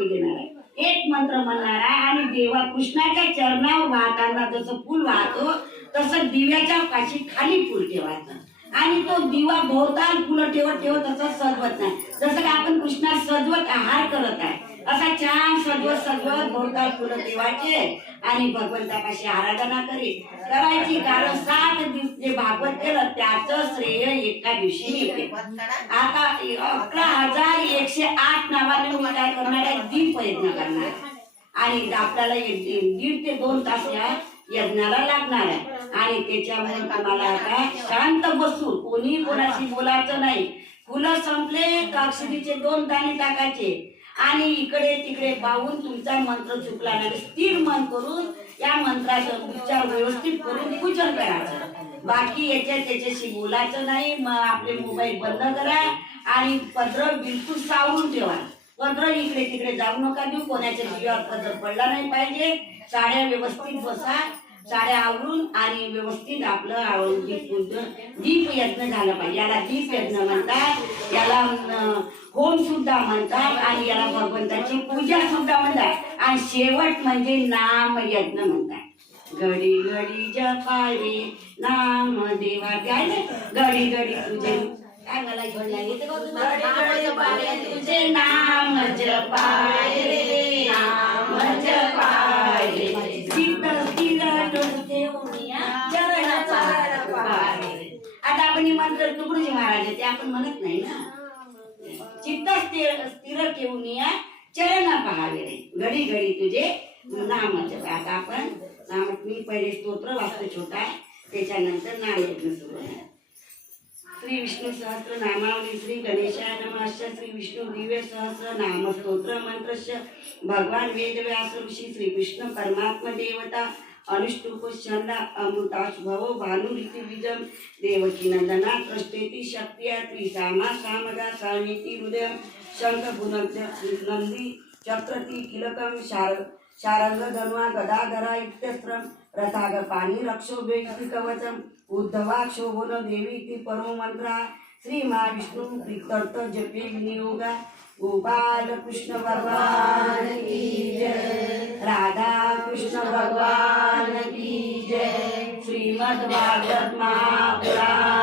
आहुती देणार आहे, एक मंत्र म्हणणार आहे आणि देवा कृष्णाच्या चरणावर वाहताना जसं फुल वाहतो तसं दिव्याच्या पाशी खाली फुल ठेवायचं आणि तो दिवा भोवताल फुलं ठेवत ठेवत असं सजवत नाही, जसं की आपण कृष्णा सजवत आहार करत आहे असा छान सजवत सजवत भोवताल फुलं ठेवायचे आणि भगवंतापाशी आराधना करायची. कारण 7 दिवस जे भागवत केलं त्याचं श्रेय एका दिवशी मिळते. आता 11,108 नावाने मी काय करणार आहे, दीप यज्ञ करणार आहे आणि आपल्याला 1.5 ते 2 तास या यज्ञाला लागणार आहे आणि त्याच्यामुळे तुम्हाला आता शांत बसून कोणी कोणाशी बोलायचं नाही. फुलं संपले तर अक्षतेचे 2 दाणे टाकायचे आणि इकडे तिकडे पाहून तुमचा मंत्र चुकला नाही स्थिर मन करून या मंत्राचा उच्चार व्यवस्थित करून पूजन करायचं. बाकी त्याच्याशी बोलायचं नाही. मग आपले मोबाईल बंद करा आणि पदर बिलकुल सावरून ठेवा. पदर इकडे तिकडे जाऊ नका देऊ, कोणाच्या जीवावर पदर पडला नाही पाहिजे. साड्या व्यवस्थित बसा, साड्या आवरून आणि व्यवस्थित आपलं दीप यज्ञ झालं पाहिजे. याला दीप यज्ञ म्हणतात, याला होम सुद्धा म्हणतात आणि याला भगवंताची पूजा सुद्धा म्हणतात आणि शेवट म्हणजे नाम यज्ञ म्हणतात. घडी घडी जपावे नाम देवा, काय घडी घडी तुझे काय मला घडला येते तुझे नाम जपाय रे नाम जपाय रे चित्त स्थिर आता आपण मंत्र तुकडोजी महाराज ते आपण म्हणत नाही ना. चित्त स्थिर ठेवून या चरण पहावे रे घडी घडी तुझे नाम जप. आता आपण नाम मी पहिले स्तोत्र वाचतो छोटा, त्याच्यानंतर नाम यज्ञ सुरू आहे. श्री विष्णू सहस्र नामावली श्री गणेशाय नमः. श्री विष्णू दिव्य सहस्र नाम स्तोत्र मंत्रस्य भगवान वेद व्यास ऋषी श्री कृष्ण परमात्मा देवता अनुष्टुप छंद अमृताश भव भानुरिति बीजम देवकी नंदना कृष्णेति शक्तिया त्रिसामा सामगा सामिति हृदय शंख नंदी चक्रति किलकम शारंग धन्वा गदाधरा इत्यस्त्रम रथाग पाणी रक्षोभे इति कवचम उद्धवा शोभन देवी इति परम मंत्रा श्री महाविष्णु प्रीत्यर्थ जपे विनियोगा. गोपाल कृष्ण भगवान की जय, राधा कृष्ण भगवान की जय. श्रीमद् भागवत महापुराण